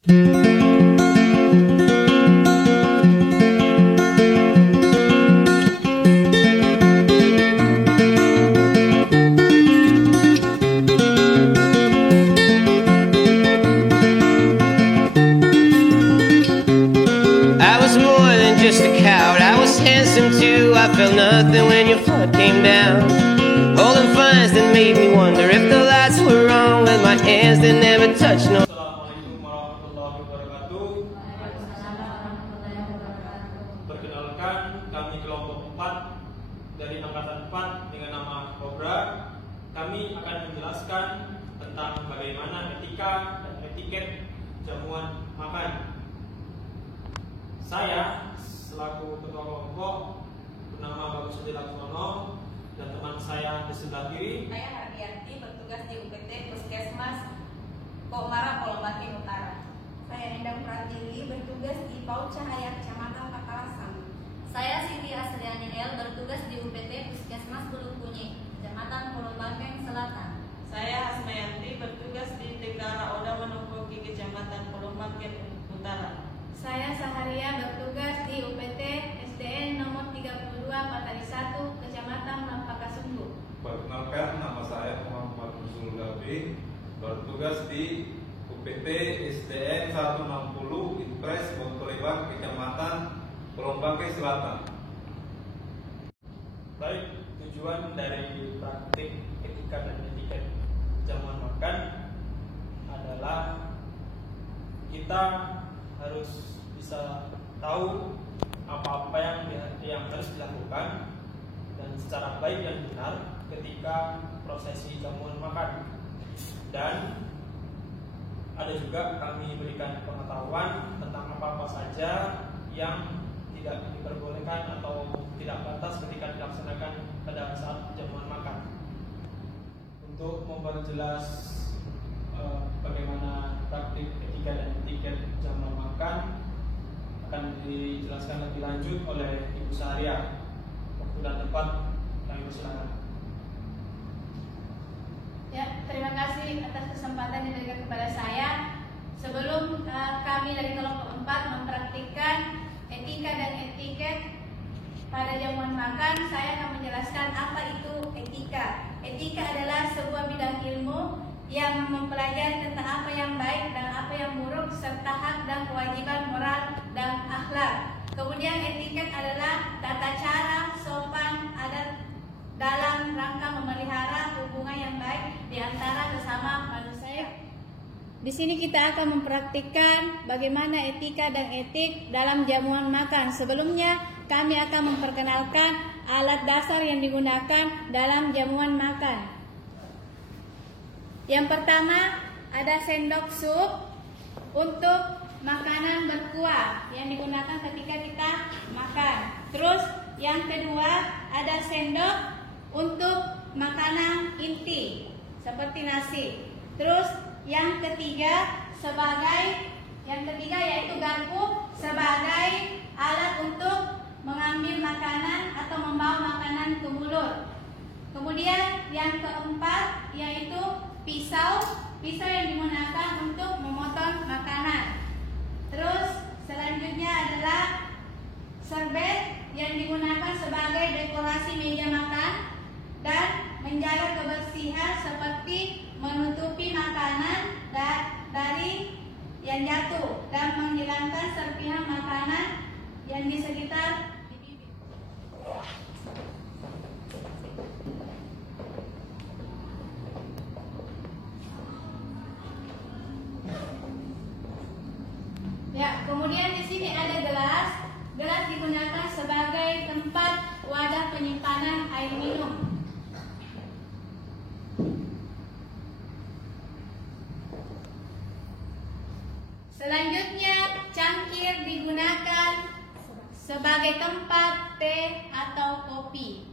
Just a coward, I was handsome too. I felt nothing when your flood came down. Holding fires that made me wonder if the lights were wrong with my hands that never touched no. Assalamualaikum warahmatullahi wabarakatuh. Perkenalkan, kami kelompok 4 dari angkatan 4 dengan nama Kobra. Kami akan menjelaskan tentang bagaimana etika dan etiket jamuan makan. Saya selaku ketua kelompok bernama Bagus Sudi Laksono dan teman saya di sebelah kiri. Saya Hardianti, bertugas di UPT Puskesmas Kokmara, Kolombaking Utara. Saya Endang Pratili, bertugas di PAUD Cahaya Kecamatan Pakalasan. Saya Siti Asriani L, bertugas di UPT Puskesmas Bulukunyi, Kecamatan Kolombaking Selatan. Saya Hasmayanti, bertugas di Tegara Oda Manokwagi, Kecamatan Kolombaking Utara. Saya Saharia, bertugas di UPT SDN nomor 32 Patari 1, Kecamatan Lampakasunggu. Perkenalkan, nama saya Muhammad Nuzul Gabi, bertugas di UPT SDN 160 Impres Bontoleban, Kecamatan Kolombaking Selatan. Baik, tujuan dari praktik etika dan etiket jamuan makan adalah kita harus bisa tahu apa-apa yang harus dilakukan dan secara baik dan benar ketika prosesi jamuan makan. Dan ada juga kami berikan pengetahuan tentang apa-apa saja yang tidak diperbolehkan atau tidak pantas ketika dilaksanakan pada saat jamuan makan. Untuk memperjelas bagaimana praktik etika dan etiket jamuan makan akan dijelaskan lebih lanjut oleh Ibu Saharia. Waktu dan tempat kami persilakan. Ya, terima kasih atas kesempatan yang diberikan kepada saya. Sebelum kami dari kelompok 4 mempraktikkan etika dan etiket pada jamuan makan, saya akan menjelaskan apa itu etika. Etika adalah sebuah bidang ilmu yang mempelajari tentang apa yang baik dan apa yang buruk serta hak dan kewajiban moral dan akhlak. Kemudian etiket adalah tata cara sopan adat dalam rangka memelihara hubungan yang baik di antara sesama manusia. Di sini kita akan mempraktikkan bagaimana etika dan etik dalam jamuan makan. Sebelumnya kami akan memperkenalkan alat dasar yang digunakan dalam jamuan makan. Yang pertama ada sendok sup untuk makanan berkuah yang digunakan ketika kita makan. Terus yang kedua ada sendok untuk makanan inti seperti nasi. Terus yang ketiga yaitu garpu sebagai alat untuk mengambil makanan atau membawa makanan ke mulut. Kemudian yang keempat yaitu pisau yang digunakan untuk memotong makanan. Terus selanjutnya adalah serbet yang digunakan sebagai dekorasi meja makan dan menjaga kebersihan seperti menutupi makanan dari yang jatuh dan menghilangkan serpihan makanan yang di sekitar bibir. Ya, kemudian di sini ada gelas. Gelas digunakan sebagai tempat wadah penyimpanan air minum. Selanjutnya, cangkir digunakan sebagai tempat teh atau kopi.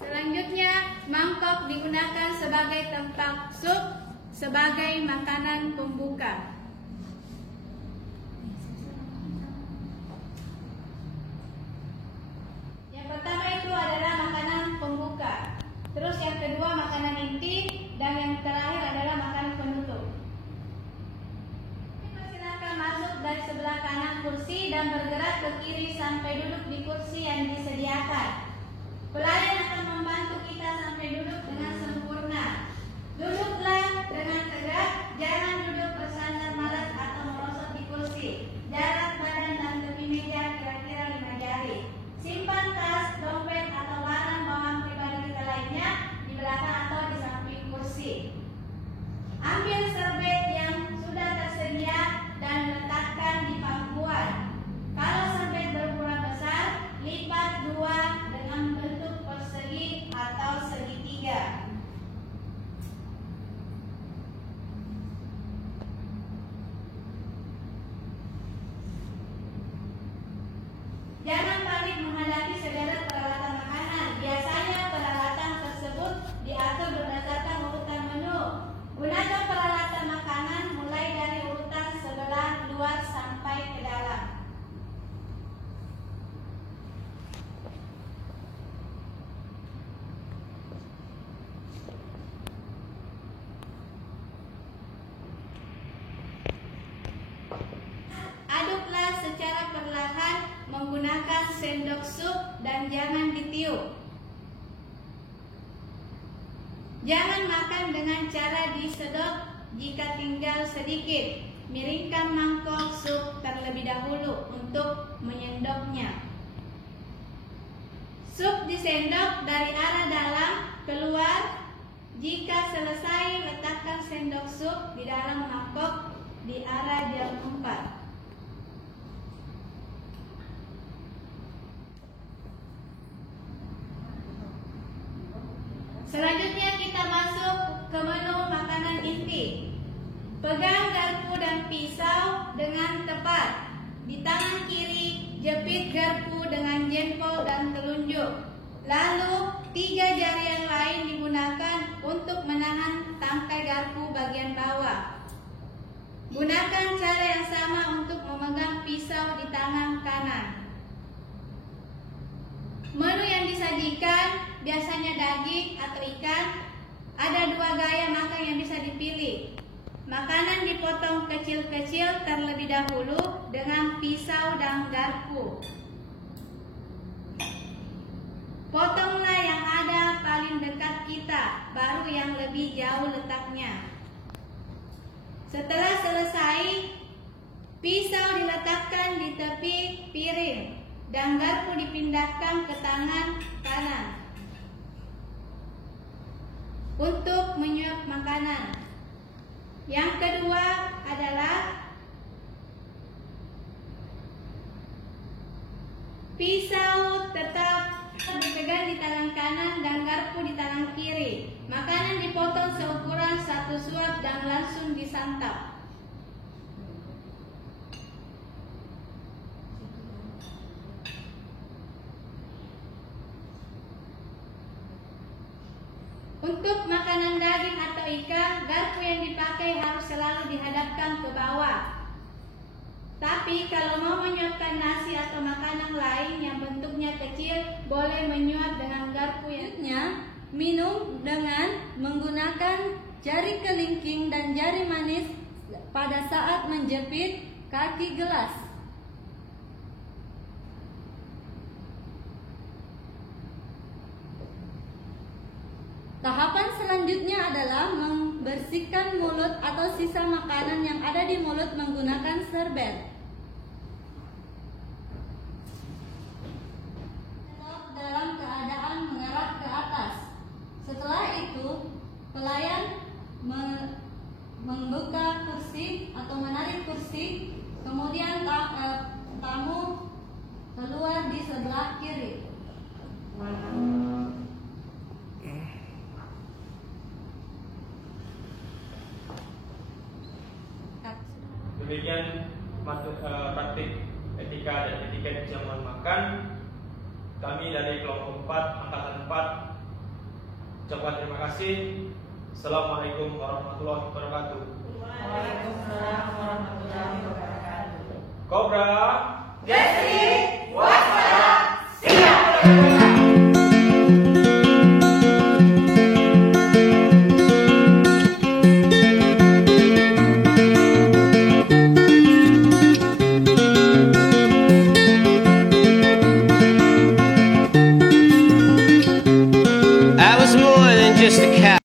Selanjutnya, mangkok digunakan sebagai tempat sup sebagai makanan pembuka. Yang pertama itu adalah makanan pembuka. Terus yang kedua dan bergerak ke kiri sampai duduk di kursi yang disediakan. Pelayan akan membantu kita sampai duduk dengan sempurna. Duduklah dengan tegak, jangan duduk bersandar malas atau merosot di kursi. Jarak badan dan tepi meja kira-kira 5 jari. Simpan tas, dompet atau barang bawaan pribadi kita lainnya di belakang atau di samping kursi. Ambil serbet yang sudah tersedia dan letakkan di pangkuan. Kalau serbet berukuran besar, lipat 2 dengan bentuk persegi atau segitiga. Jangan panik menghadapi sederet peralatan makanan. Biasanya peralatan tersebut diatur berdasarkan urutan menu. Gunakan peralatan makanan mulai dari urutan sebelah luar sampai ke dalam. Aduklah secara perlahan menggunakan sendok sup dan jangan ditiup. Jangan makan dengan cara disedot jika tinggal sedikit. Miringkan mangkok sup terlebih dahulu untuk menyendoknya. Sup disendok dari arah dalam keluar. Jika selesai, letakkan sendok sup di dalam mangkok di arah jam 4. Selanjutnya kita masuk ke menu makanan inti. Pegang garpu dan pisau dengan tepat. Di tangan kiri, jepit garpu dengan jempol dan telunjuk. Lalu, 3 jari yang lain digunakan untuk menahan tangkai garpu bagian bawah. Gunakan cara yang sama untuk memegang pisau di tangan kanan. Menu yang disajikan biasanya daging atau ikan. Ada 2 gaya makan yang bisa dipilih. Makanan dipotong kecil-kecil terlebih dahulu dengan pisau dan garpu. Potonglah yang ada paling dekat kita, baru yang lebih jauh letaknya. Setelah selesai, pisau diletakkan di tepi piring dan garpu dipindahkan ke tangan kanan untuk menyuap makanan. Yang kedua adalah pisau tetap dipegang di tangan kanan dan garpu di tangan kiri. Makanan dipotong seukuran 1 suap dan langsung disantap. Untuk makanan daging atau ikan, garpu yang dipakai harus selalu dihadapkan ke bawah. Tapi kalau mau menyuapkan nasi atau makanan lain yang bentuknya kecil, boleh menyuap dengan garpu yang... Selanjutnya, minum dengan menggunakan jari kelingking dan jari manis pada saat menjepit kaki gelas. Tahapan selanjutnya adalah membersihkan mulut atau sisa makanan yang ada di mulut menggunakan serbet. Dalam keadaan mengarah ke atas. Setelah itu, pelayan membuka kursi atau menarik kursi, kemudian tamu keluar di sebelah kiri. Demikian praktik etika dan etiket jamuan makan. Kami dari kelompok 4 angkatan 4 ucapkan terima kasih. Assalamualaikum warahmatullahi wabarakatuh. Waalaikumsalam warahmatullahi wabarakatuh. Kobra Gesti waspada siap. just a